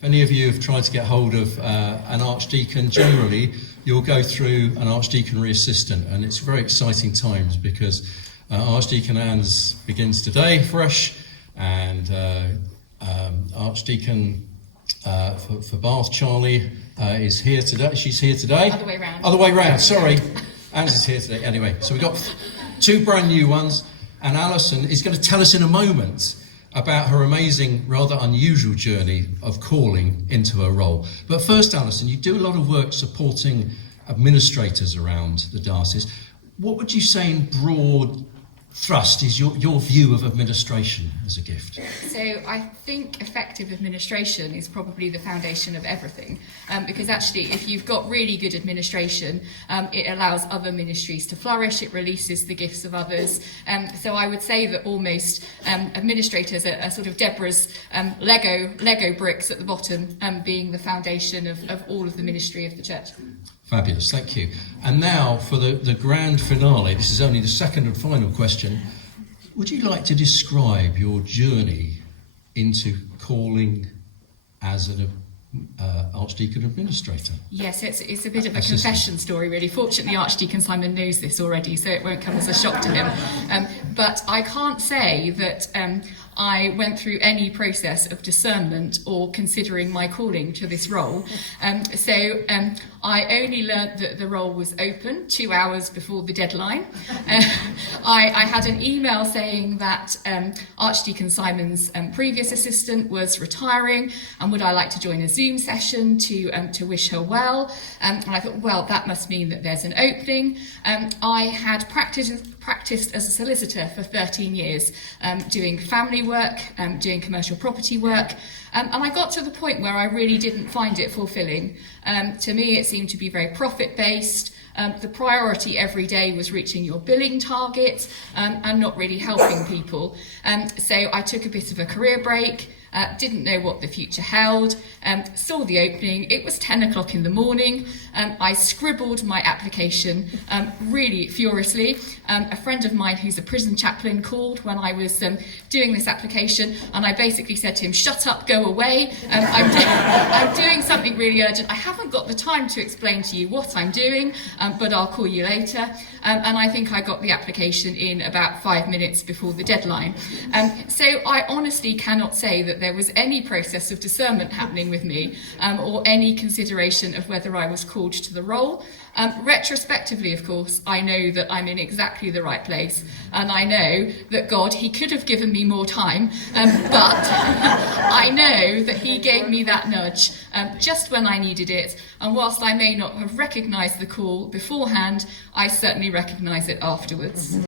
If any of you have tried to get hold of an archdeacon, generally you'll go through an archdeaconry assistant, and it's very exciting times because Archdeacon Anne's begins today fresh, and Archdeacon for Bath, Charlie, is here today. She's here today. Other way round. Other way round, sorry. Anne's is here today. Anyway, so we've got two brand new ones, and Alison is going to tell us in a moment about her amazing, rather unusual journey of calling into her role. But first, Alison, you do a lot of work supporting administrators around the diocese. What would you say in broad thrust is your view of administration as a gift? So I think effective administration is probably the foundation of everything, because actually if you've got really good administration, it allows other ministries to flourish, it releases the gifts of others. So I would say that almost administrators are sort of Deborah's Lego bricks at the bottom, being the foundation of all of the ministry of the church. Fabulous, thank you. And now for the grand finale. This is only the second and final question. Would you like to describe your journey into calling as an Archdeacon administrator? Yes, it's a bit of a confession story, really. Fortunately, Archdeacon Simon knows this already, so it won't come as a shock to him. But I can't say that I went through any process of discernment or considering my calling to this role. I only learnt that the role was open 2 hours before the deadline. I had an email saying that Archdeacon Simon's previous assistant was retiring, and would I like to join a Zoom session to wish her well. And I thought, well, that must mean that there's an opening. I had practiced as a solicitor for 13 years, doing family work, doing commercial property work, and I got to the point where I really didn't find it fulfilling. To me, it seemed to be very profit-based. The priority every day was reaching your billing target, and not really helping people. So I took a bit of a career break. Didn't know what the future held, saw the opening. It was 10 o'clock in the morning. I scribbled my application really furiously. A friend of mine who's a prison chaplain called when I was doing this application, and I basically said to him, shut up, go away. I'm doing something really urgent. I haven't got the time to explain to you what I'm doing, but I'll call you later. And I think I got the application in about 5 minutes before the deadline. So I honestly cannot say that there was any process of discernment happening with me, or any consideration of whether I was called to the role. Retrospectively, of course, I know that I'm in exactly the right place, and I know that God, he could have given me more time, but I know that he gave me that nudge just when I needed it, and whilst I may not have recognised the call beforehand, I certainly recognise it afterwards.